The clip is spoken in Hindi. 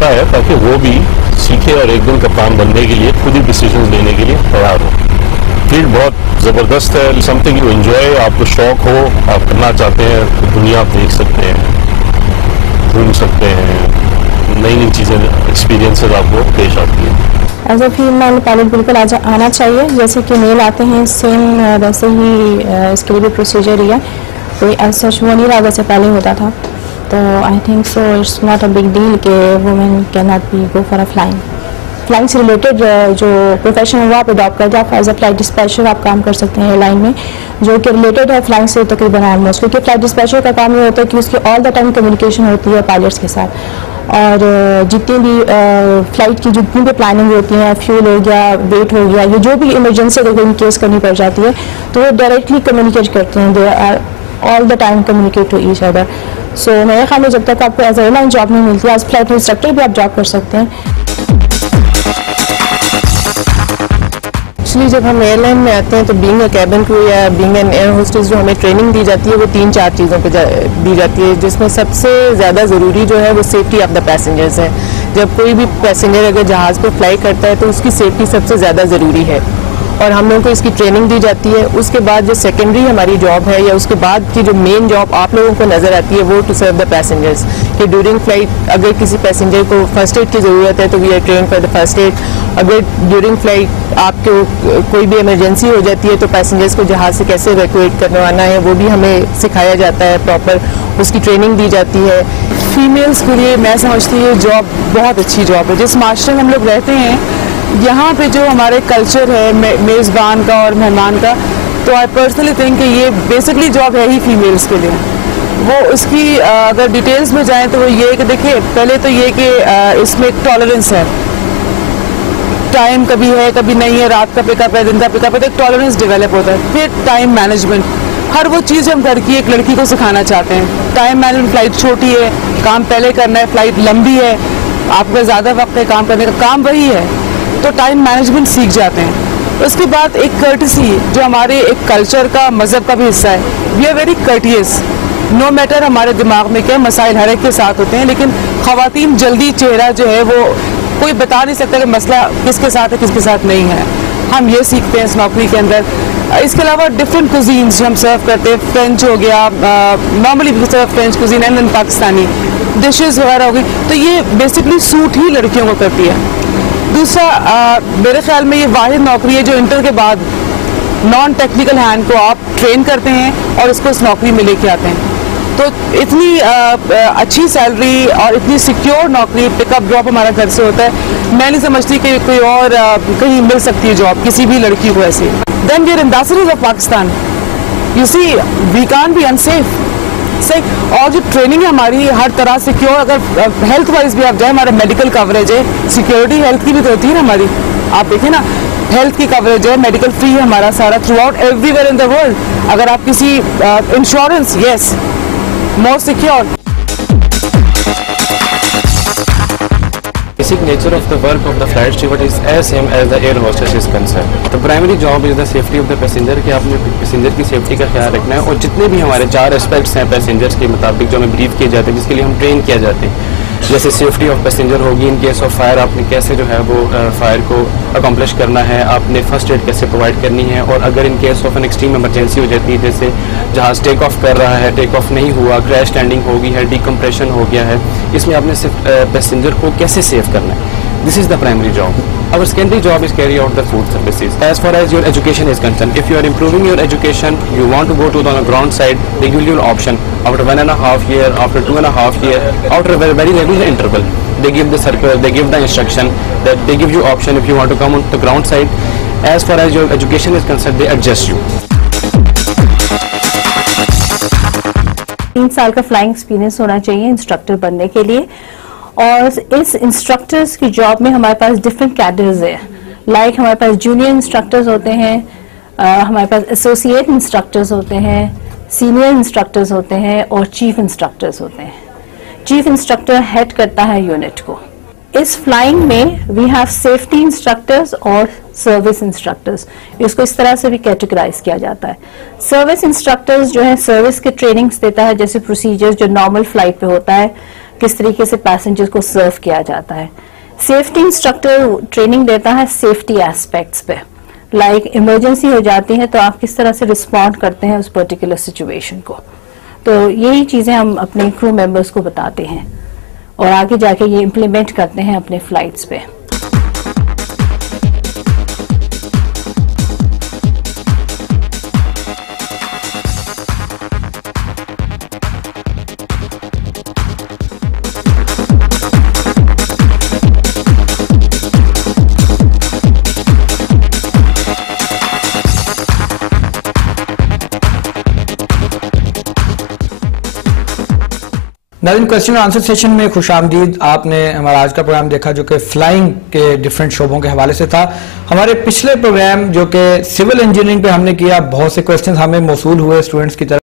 होता है ताकि वो भी सीखे और एक दिन कप्तान बनने के लिए खुद ही डिसीजन लेने के लिए तैयार हो। फील्ड बहुत ज़बरदस्त है, समथिंग यू एंजॉय, आपको शौक हो, आप करना चाहते हैं तो दुनिया आप देख सकते हैं, घूम सकते हैं, नई नई चीज़ें, एक्सपीरियंसेस आपको पेश आती है। एज अ फीमेल पायलट बिल्कुल आना चाहिए, जैसे कि मेल आते हैं सेम वैसे ही इसके लिए भी प्रोसीजर ही है, कोई ऐसा सच वो नहीं रहा जैसे पहले होता था। तो I think so it's not a big deal कि women can not be go for a flying से रिलेटेड जो प्रोफेशन है वो आप अडॉप्ट करके आप एज अ फ्लाइट डिस्पैचर आप काम कर सकते हैं एयरलाइन में, जो कि रिलेटेड है फ्लाइंग से तकरीबन ऑलमोस्ट, क्योंकि फ्लाइट डिस्पैचर का काम ये होता है कि उसकी ऑल द टाइम कम्युनिकेशन होती है पायलट्स के साथ, और जितनी भी फ्लाइट की जितनी भी प्लानिंग होती है, फ्यूल हो गया, वेट हो गया, ये जो भी इमरजेंसी अगर इन केस करनी पड़ जाती है तो वो डायरेक्टली कम्युनिकेट करते हैं, they are all the time communicate to each other. So मेरे ख्याल में जब तक आपको एज एयरलाइन जॉब नहीं मिलती, एज फ्लाइट इंस्ट्रक्टर भी आप जॉब कर सकते हैं। एक्चुअली जब हम एयरलाइन में आते हैं तो बीइंग अ कैबिन क्रू या बीइंग एन एयर होस्टेस जो हमें ट्रेनिंग दी जाती है वो 3-4 चीज़ों पे दी जाती है, जिसमें सबसे ज़्यादा ज़रूरी जो है वो सेफ्टी ऑफ द पैसेंजर्स है। जब कोई भी पैसेंजर अगर जहाज़ पे फ्लाई करता है तो उसकी सेफ्टी सबसे ज़्यादा ज़रूरी है और हम लोगों को इसकी ट्रेनिंग दी जाती है। उसके बाद जो सेकेंडरी हमारी जॉब है या उसके बाद की जो मेन जॉब आप लोगों को नज़र आती है वो टू सर्व द पैसेंजर्स, कि ड्यूरिंग फ्लाइट अगर किसी पैसेंजर को फर्स्ट एड की ज़रूरत है तो we are train for the first aid. अगर ड्यूरिंग फ्लाइट आपको कोई भी इमरजेंसी हो जाती है तो पैसेंजर्स को जहाज़ से कैसे इवैक्यूएट करवाना है वो भी हमें सिखाया जाता है, प्रॉपर उसकी ट्रेनिंग दी जाती है। फीमेल्स के लिए मैं समझती हूँ जॉब बहुत अच्छी जॉब है। जिस माशरे में हम लोग रहते हैं यहाँ पे जो हमारे कल्चर है मेज़बान का और मेहमान का, तो आई पर्सनली थिंक कि ये बेसिकली जॉब है ही फीमेल्स के लिए। वो उसकी अगर डिटेल्स में जाएं तो वो ये कि देखिए पहले तो ये कि इसमें एक टॉलरेंस है, टाइम कभी है कभी नहीं है, रात का पिकअप है दिन का पिकअप है, तो एक टॉलरेंस डेवलप होता है। फिर टाइम मैनेजमेंट, हर वो चीज़ हम घर की एक लड़की को सिखाना चाहते हैं। टाइम मैनेजमेंट, फ्लाइट छोटी है, काम पहले करना है, फ्लाइट लंबी है, आपका ज़्यादा वक्त है काम करने का, काम वही है, तो टाइम मैनेजमेंट सीख जाते हैं। उसके बाद एक कर्टसी जो हमारे एक कल्चर का मज़हब का भी हिस्सा है, we are very courteous, no matter हमारे दिमाग में क्या मसाइल हर एक के साथ होते हैं, लेकिन ख़वातीन जल्दी चेहरा जो है वो कोई बता नहीं सकता कि मसला किसके साथ है किसके साथ नहीं है। हम ये सीखते हैं इस नौकरी के अंदर। इसके अलावा डिफरेंट कुजीन्स जो हम सर्व करते हैं, फ्रेंच हो गया, normally French cuisine and Pakistani dishes वगैरह हो गई, तो ये बेसिकली सूट ही लड़कियों को करती है। दूसरा मेरे ख्याल में ये वाहिद नौकरी है जो इंटर के बाद नॉन टेक्निकल हैंड को आप ट्रेन करते हैं और इसको इस नौकरी में लेके आते हैं। तो इतनी अच्छी सैलरी और इतनी सिक्योर नौकरी, पिकअप ड्रॉप हमारा घर से होता है, मैं नहीं समझती कि कोई और कहीं मिल सकती है जॉब किसी भी लड़की को ऐसी। Then we are ambassadors of Pakistan, you see we can't be unsafe सही। और जो ट्रेनिंग है हमारी हर तरह सिक्योर, अगर हेल्थ वाइज भी आप जाए, हमारा मेडिकल कवरेज है, सिक्योरिटी हेल्थ की भी तो होती है ना हमारी, आप देखिए ना हेल्थ की कवरेज है, मेडिकल फ्री है हमारा सारा through out everywhere in the world. अगर आप किसी insurance, yes more secure. Basic nature of the work of the flight steward is as same as the air hostess is concerned. The primary job is the safety of the passenger, कि आपने पैसेंजर की सेफ्टी का ख्याल रखना है, और जितने भी हमारे 4 एस्पेक्ट्स हैं पैसेंजर्स के मुताबिक जो हमें ब्रीफ किए जाते हैं, जिसके लिए हम ट्रेन किया जाते हैं, जैसे सेफ्टी ऑफ पैसेंजर होगी, इन केस ऑफ फायर आपने कैसे जो है वो फायर को अकम्प्लिश करना है, आपने फर्स्ट एड कैसे प्रोवाइड करनी है, और अगर in case of an extreme emergency हो जाती है, जैसे जहाज़ टेक ऑफ कर रहा है, टेक ऑफ नहीं हुआ, क्रैश लैंडिंग हो गई है, डिकम्प्रेशन हो गया है, इसमें आपने सिर्फ पैसेंजर को कैसे सेव करना है। This is the primary job. Our secondary job is carry out the food services. As far as your education is concerned, if you are improving your education, you want to go to the ground side, they give you an option. After 1.5 year, after 2.5 year, after a very regular interval, they give the circular, they give the instruction that they give you option if you want to come on the ground side. As far as your education is concerned, they adjust you. 3 साल का फ्लाइंग एक्सपीरियंस होना चाहिए इंस्ट्रक्टर बनने के लिए, और इस इंस्ट्रक्टर्स की जॉब में हमारे पास डिफरेंट कैडर्स है। लाइक हमारे पास जूनियर इंस्ट्रक्टर्स होते हैं, हमारे पास एसोसिएट इंस्ट्रक्टर्स होते हैं, सीनियर इंस्ट्रक्टर्स होते हैं, और चीफ इंस्ट्रक्टर्स होते हैं। चीफ इंस्ट्रक्टर हेड करता है यूनिट को। इस फ्लाइंग में वी हैव सेफ्टी इंस्ट्रक्टर्स और सर्विस इंस्ट्रक्टर्स, इसको इस तरह से भी कैटेगराइज किया जाता है। सर्विस इंस्ट्रक्टर्स जो है सर्विस के ट्रेनिंग्स देता है, जैसे प्रोसीजर्स जो नॉर्मल फ्लाइट पे होता है, किस तरीके से पैसेंजर्स को सर्व किया जाता है। सेफ्टी इंस्ट्रक्टर ट्रेनिंग देता है सेफ्टी एस्पेक्ट्स पे, लाइक इमरजेंसी हो जाती है तो आप किस तरह से रिस्पॉन्ड करते हैं उस पर्टिकुलर सिचुएशन को। तो यही चीज़ें हम अपने क्रू मेंबर्स को बताते हैं और आगे जाके ये इम्प्लीमेंट करते हैं अपने फ्लाइट्स पे। नाज़रीन, क्वेश्चन और आंसर सेशन में खुश आमदीद। आपने हमारा आज का प्रोग्राम देखा जो कि फ्लाइंग के डिफरेंट शोबों के हवाले से था। हमारे पिछले प्रोग्राम जो कि सिविल इंजीनियरिंग पे हमने किया, बहुत से क्वेश्चन हमें मौसूल हुए स्टूडेंट्स की तरफ